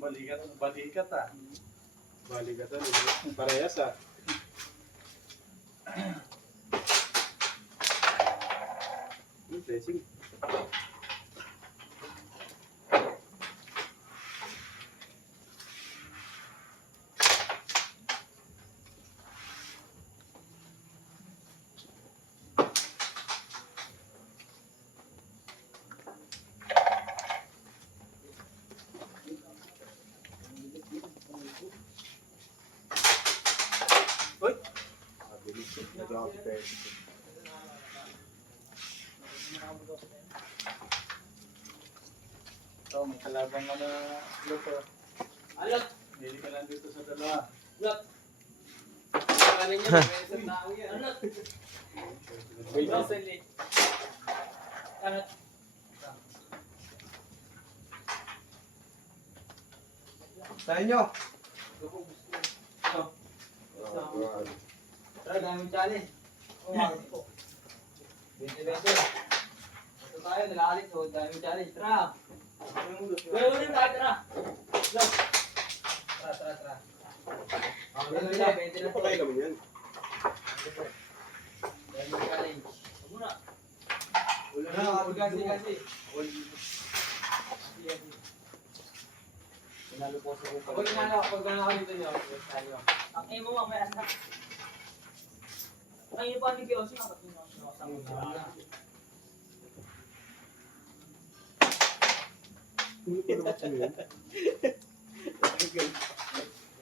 Balikat ah. Balikat ah. Parehas ah. Dressing. Uy! Oh, may kalabang ka na luto. Alot! Hindi ka lang dito sa dalawa. Alot! Ano niya? May isang tao yan. Alot! Wait, Rosalie. Alot! Tayo nyo! Tara, daming challenge. Oo, bakit po? 20 pesos. Ito tayo, nalaalit. So, daming challenge. Tara! Gawin ulit tayo, tara! Alot! Tara. Ano na, 20 na po. Napakain naman yan. Daming challenge. Huwag muna. Wala na, kasi. Pinalo po sa upay. Pag nanalo dito nyo, tayo. Ang aim mo mamaya na. Ay, yung panig yun, sinakat nyo.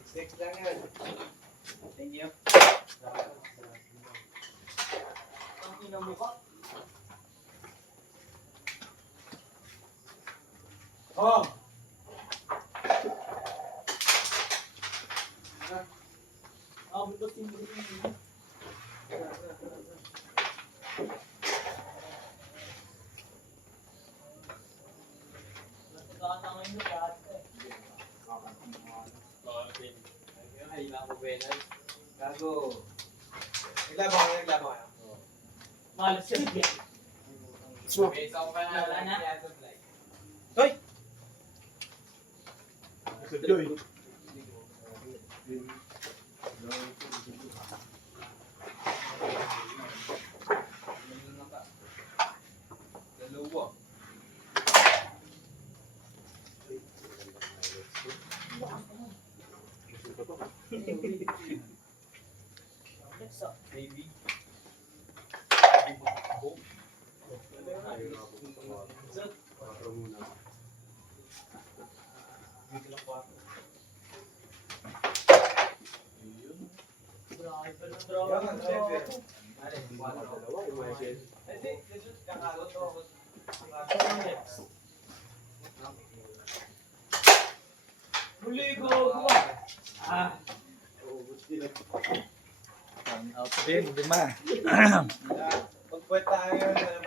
Sex lang yan. Thank you. Ang ina mo ka. Oh! Butos yung butos yung Gago. Naglabang kayo? malas siya. Wala na. Hoy! Sa Joy. Dalawa. Baby. Out din, 5. Pagpuwet tayo